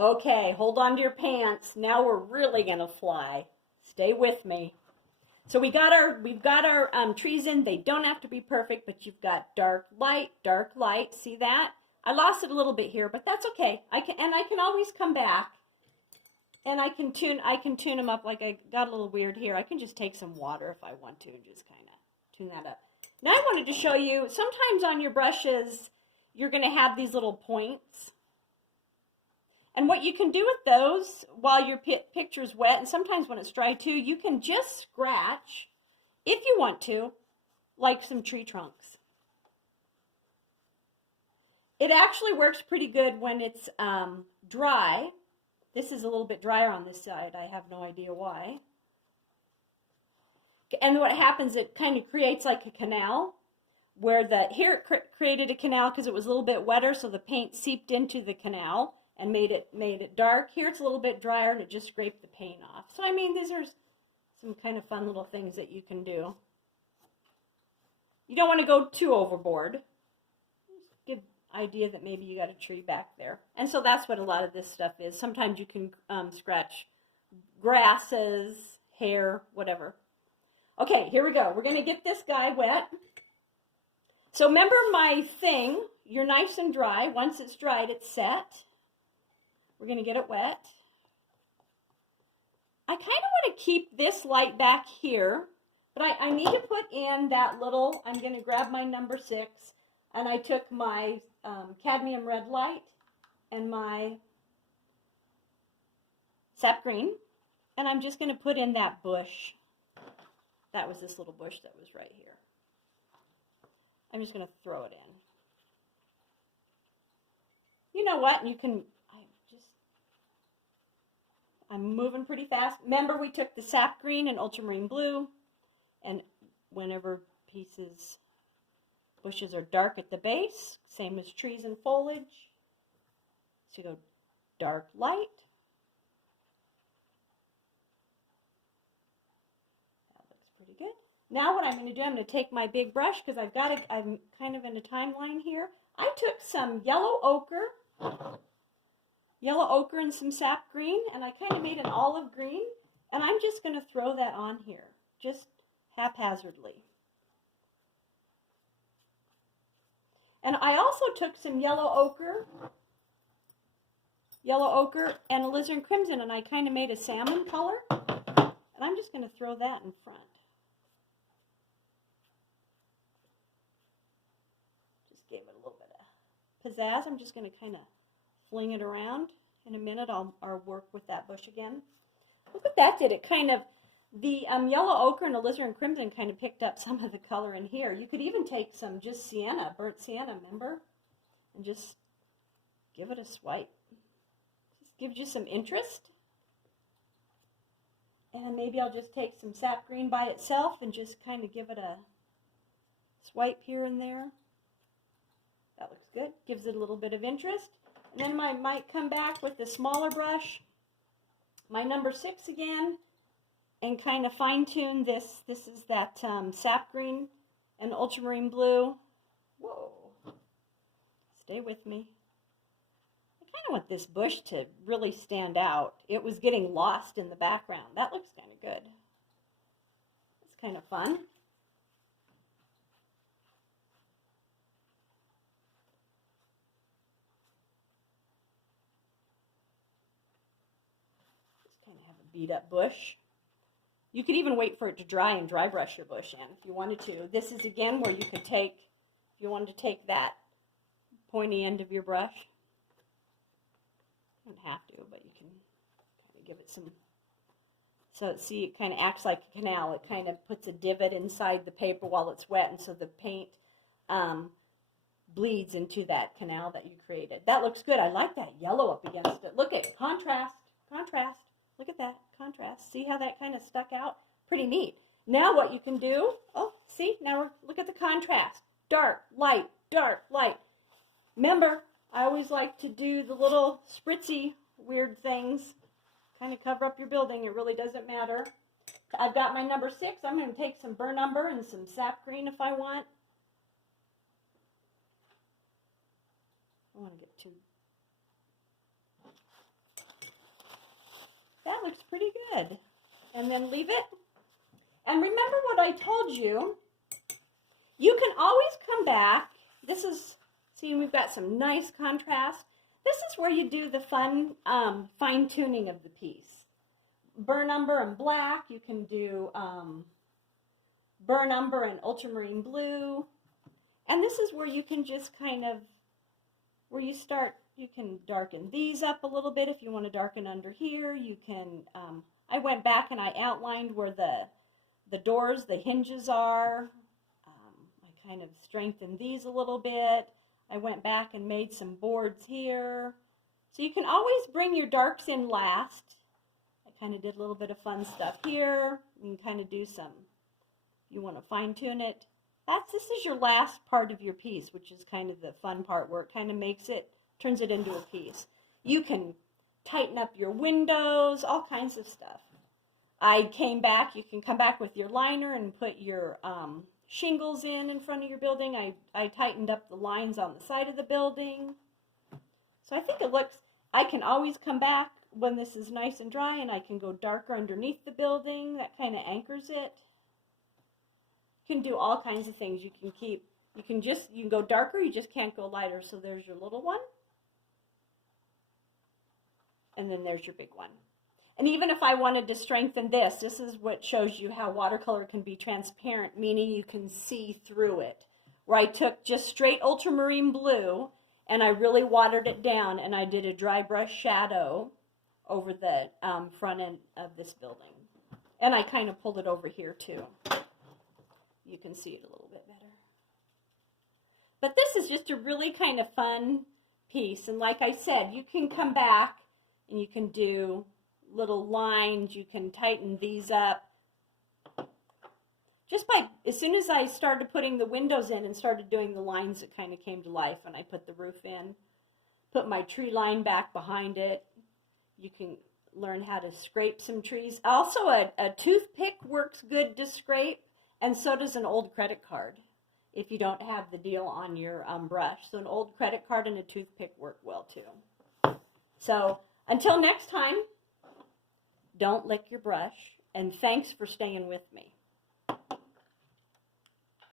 Okay, hold on to your pants. Now we're really gonna fly. Stay with me. So we've got our trees in. They don't have to be perfect, but you've got dark light. See that? I lost it a little bit here, but that's okay. I can always come back, and I can tune them up. Like I got a little weird here. I can just take some water if I want to and just kind of tune that up. Now I wanted to show you. Sometimes on your brushes, you're going to have these little points. And what you can do with those while your picture's wet, and sometimes when it's dry too, you can just scratch, if you want to, like some tree trunks. It actually works pretty good when it's dry. This is a little bit drier on this side. I have no idea why. And what happens, it kind of creates like a canal, where here it created a canal because it was a little bit wetter, so the paint seeped into the canal and made it dark. Here it's a little bit drier and it just scraped the paint off. So I mean, these are some kind of fun little things that you can do. You don't want to go too overboard. Just give idea that maybe you got a tree back there. And so that's what a lot of this stuff is. Sometimes you can scratch grasses, hair, whatever. Okay, here we go. We're going to get this guy wet. So remember my thing, you're nice and dry. Once it's dried, it's set. We're going to get it wet. I kind of want to keep this light back here, but I need to put in that little, I'm going to grab my number 6, and I took my cadmium red light and my sap green, and I'm just going to put in that bush. That was this little bush that was right here. I'm just going to throw it in. You know what? You can, I'm moving pretty fast. Remember, we took the sap green and ultramarine blue, and whenever bushes are dark at the base, same as trees and foliage. So you go dark light. That looks pretty good. Now what I'm going to do, I'm going to take my big brush because I'm kind of in a timeline here. I took some yellow ochre and some sap green, and I kind of made an olive green, and I'm just going to throw that on here, just haphazardly. And I also took some yellow ochre and alizarin crimson, and I kind of made a salmon color, and I'm just going to throw that in front. Just gave it a little bit of pizzazz. I'm just going to kind of fling it around. In a minute, I'll work with that bush again. Look what that did. It kind of, the yellow ochre and alizarin crimson kind of picked up some of the color in here. You could even take some just sienna, burnt sienna, remember? And just give it a swipe. Just gives you some interest. And maybe I'll just take some sap green by itself and just kind of give it a swipe here and there. That looks good. Gives it a little bit of interest. And then I might come back with the smaller brush, my number 6 again, and kind of fine tune this. This is that sap green and ultramarine blue. Whoa. Stay with me. I kind of want this bush to really stand out. It was getting lost in the background. That looks kind of good. It's kind of fun. Beat up bush. You could even wait for it to dry and dry brush your bush in if you wanted to. This is again where you could take, if you wanted to take that pointy end of your brush. You don't have to, but you can kind of give it some, so see it kind of acts like a canal. It kind of puts a divot inside the paper while it's wet, and so the paint bleeds into that canal that you created. That looks good. I like that yellow up against it. Look at contrast, contrast. Look at that contrast. See how that kind of stuck out? Pretty neat. Now what you can do, oh, see, now look at the contrast. Dark, light, dark, light. Remember, I always like to do the little spritzy weird things. Kind of cover up your building. It really doesn't matter. I've got my number 6. I'm going to take some burnt umber and some sap green if I want. I want to get too that looks pretty good. And then leave it. And remember what I told you. You can always come back. This is, see, we've got some nice contrast. This is where you do the fun fine-tuning of the piece. Burn umber and black. You can do burn umber and ultramarine blue. And this is where you can just kind of, where you start, you can darken these up a little bit if you want to darken under here. You can, I went back and I outlined where the doors, the hinges are. I kind of strengthened these a little bit. I went back and made some boards here. So you can always bring your darks in last. I kind of did a little bit of fun stuff here. You can kind of do some, you want to fine tune it. This is your last part of your piece, which is kind of the fun part where it kind of makes it, turns it into a piece. You can tighten up your windows, all kinds of stuff. I came back, you can come back with your liner and put your shingles in front of your building. I tightened up the lines on the side of the building. So I think it looks, I can always come back when this is nice and dry, and I can go darker underneath the building. That kind of anchors it. You can do all kinds of things. You can keep, you can go darker, you just can't go lighter. So there's your little one. And then there's your big one. And even if I wanted to strengthen this is what shows you how watercolor can be transparent, meaning you can see through it. Where I took just straight ultramarine blue and I really watered it down, and I did a dry brush shadow over the front end of this building. And I kind of pulled it over here too. You can see it a little bit better. But this is just a really kind of fun piece. And like I said, you can come back and you can do little lines. You can tighten these up. Just by, as soon as I started putting the windows in and started doing the lines, it kind of came to life. And I put the roof in, put my tree line back behind it. You can learn how to scrape some trees. Also, a toothpick works good to scrape. And so does an old credit card if you don't have the deal on your brush. So an old credit card and a toothpick work well too. So until next time, don't lick your brush. And thanks for staying with me.